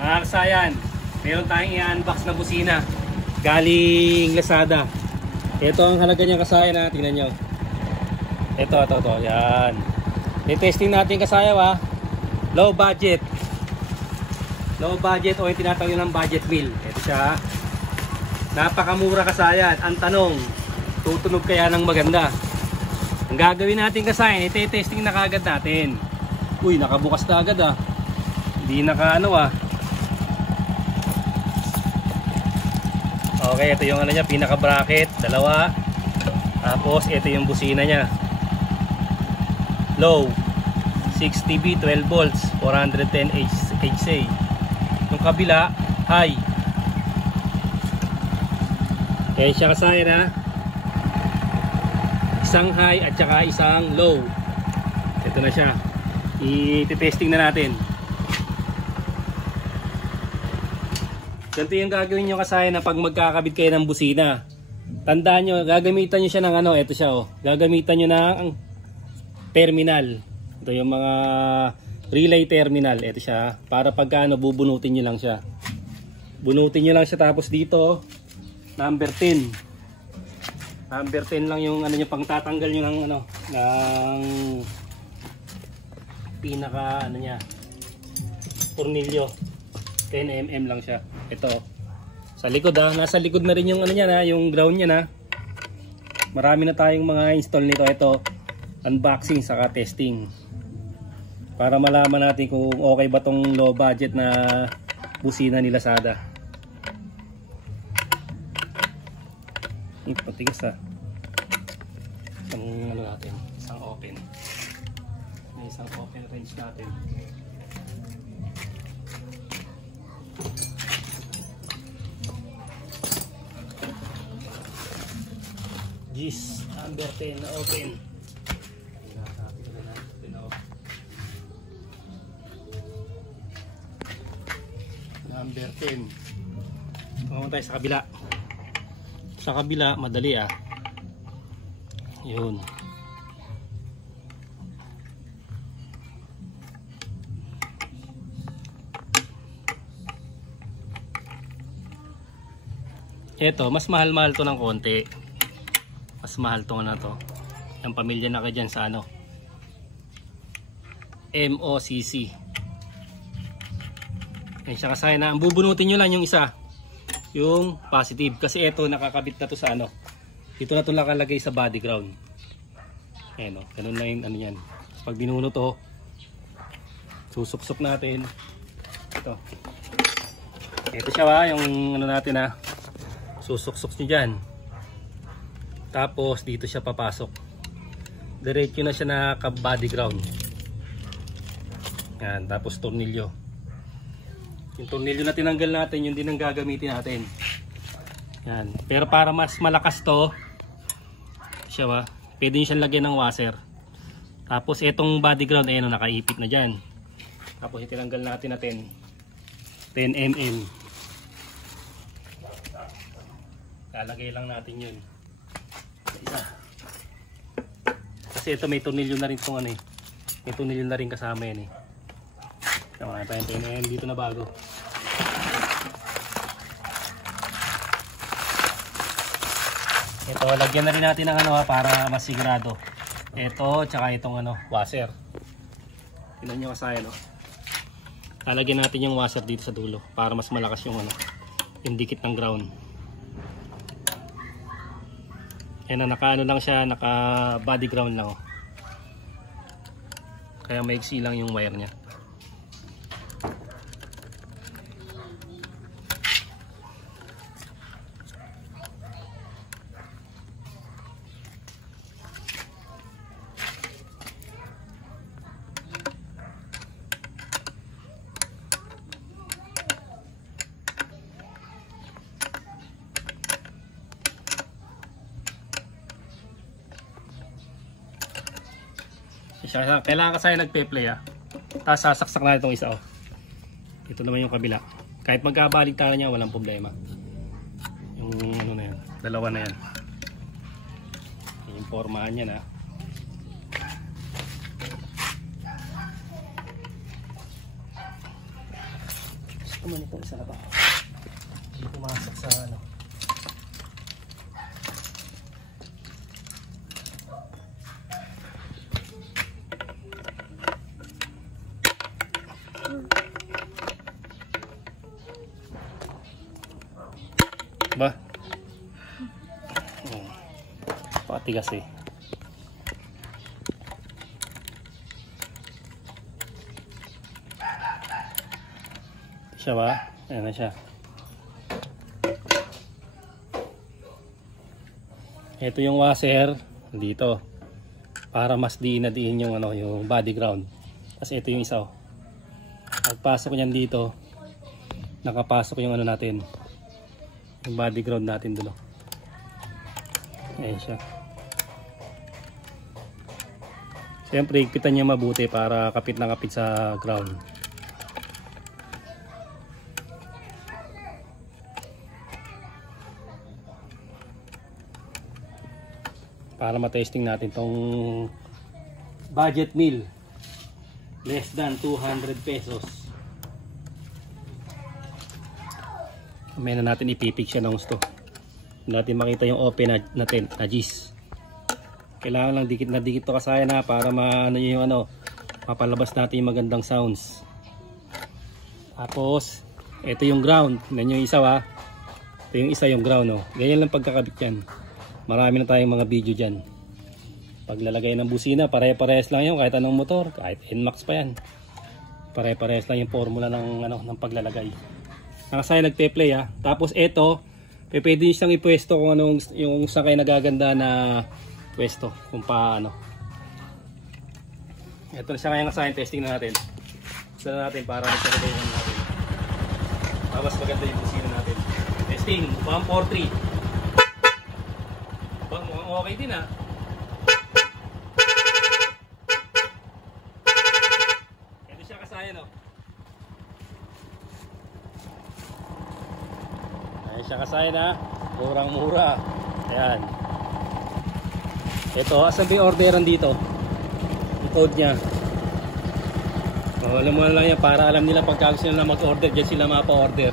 Mga kasayan, meron tayong i-unbox na busina galing Lazada. Ito ang halaga niya kasayan ha, tingnan nyo. Ito, yan. I-testing natin kasayaw ha. Low budget. Low budget o yung tinatawag ng budget meal. Ito siya. Napakamura kasayan. Ang tanong, tutunog kaya ng maganda? Ang gagawin natin kasayan, ite-testing na kagad natin. Uy, nakabukas na agad ah. Hindi naka ano ah. Okay, ito yung ano niya, pinaka bracket, dalawa. Tapos ito yung busina niya. Low 6 dB, 12 volts, 410 HZ. Yung kabila, high. Kaya siya kasayan ha. Isang high at saka isang low. Ito na siya. I-testing na natin. Ganito yung gagawin nyo kasayan na pag magkakabit kayo ng busina. Tandaan nyo, gagamitan nyo siya ng ano, ito siya oh. Gagamitan nyo ng terminal. Ito yung mga relay terminal. Ito siya. Para pagka ano, bubunutin nyo lang siya. Bunutin nyo lang siya tapos dito, number 10. Number 10 lang yung ano nyo, pang tatanggal nyo ng ano, ng pinaka ano nya, tornilyo. 10mm lang siya. Ito. Sa likod ha. Nasa likod na rin yung ano niya na, yung ground niya na. Marami na tayong mga install nito. Ito. Unboxing saka testing. Para malaman natin kung okay ba tong low budget na busina ni Lazada. Ito patigas ha. Isang ano natin. Isang open. May isang open range natin. Gis, number 10 na open. Number 10. Pumunta tayo sa kabila. Sa kabila, madali ah. Yun. Ito, mas mahal-mahal to ng konti. Mas mahal to na to. Ang pamilya na kayo dyan sa ano, MOCC. Yan siya kasaya na. Ang bubunutin nyo lang yung isa, yung positive. Kasi ito nakakabit na to sa ano. Dito na to nakalagay sa body ground. Ayan o. Ganun na yung ano yan. Pag binuno to, susuksok natin. Ito. Ito siya ba, yung ano natin ha. Susuksok nyo dyan. Tapos dito siya papasok. Diretso na siya naka body ground. Yan, tapos tornilyo. Yung tornilyo na tinanggal natin, yun din ang gagamitin natin. Yan. Pero para mas malakas to, siya ba, pwede nyo siyang lagyan ng washer. Tapos itong body ground, ayan, nakaipit na dyan. Tapos itinanggal natin na 10mm. Lalagay lang natin yun. Isa. Kasi ito may tornilyo na rin itong ano eh. May tornilyo na rin kasama yan eh. Tama tayo dito na bago. Ito, lagyan na rin natin ng ano ha, para mas sigurado. Ito, tsaka itong ano, washer. Tingnan nyo kasaya no. Lalagyan natin yung washer dito sa dulo para mas malakas yung ano, yung dikit ng ground. Ayan na, naka ano lang siya, naka body ground lang oh. Kaya maiksi lang yung wire nya. Kailangan kasi nagpe-play ah. Tapos sasaksak na itong isa oh. Ito naman yung kabila. Kahit magkabaligtaran niya, walang problema. Yung ano na yan, dalawa na yan. Yung pormahan niya na. Naman itong isa na ba? Hindi pumasok sa ano. Ba? Patigas eh. Siya ba? Ayan na siya. Ito yung washer dito para mas diin na diin yung ano, yung body ground. Kasi ito yung isa. Pagpasok niyan dito, nakapasok yung ano natin. Yung body ground natin dulo. Ayan siya. Siyempre, higpitan niya mabuti para kapit na kapit sa ground. Para matesting natin tong budget meal. Less than 200 pesos. May na natin ipipik siya ng gusto. Natin makita yung open natin na gis. Kailangan lang dikit na dikit to kasaya na para maano yung ano, mapalabas natin yung magandang sounds. Tapos ito yung ground. Yan yung isa ha. Ito yung isa yung ground no. Ganyan lang pagkakabit yan. Marami na tayong mga video dyan. Paglalagay ng busina, pare-parehas lang yun kahit anong motor, kahit NMAX pa yan. Pare-parehas lang yung formula ng ano ng paglalagay. Nakasaya nagpe-play ha. Tapos ito, pwede nyo siyang ipwesto kung anong yung saan kayo nagaganda na pwesto, kung paano. Ito na siya ngayong asahin, testing na natin. Gusto na natin para magsalagay na natin. Mas maganda yung busina natin. Testing, 143. Mukhang okay din ha. Ito siya kasaya no. Ayan siya kasaya na. Murang mura. Ayan. Ito, asan ba yung orderan dito? Yung code nya. Alam mo lang yan para alam nila pagka gusto nila mag-order, dyan sila mapa-order.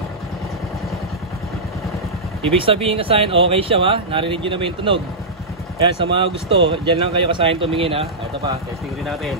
Ibig sabihin kasahin, okay siya ha. Narinig nyo naman yung tunog. Kaya sa mga gusto, dyan lang kayo kasahin tumingin ha. Ito pa, testing rin natin.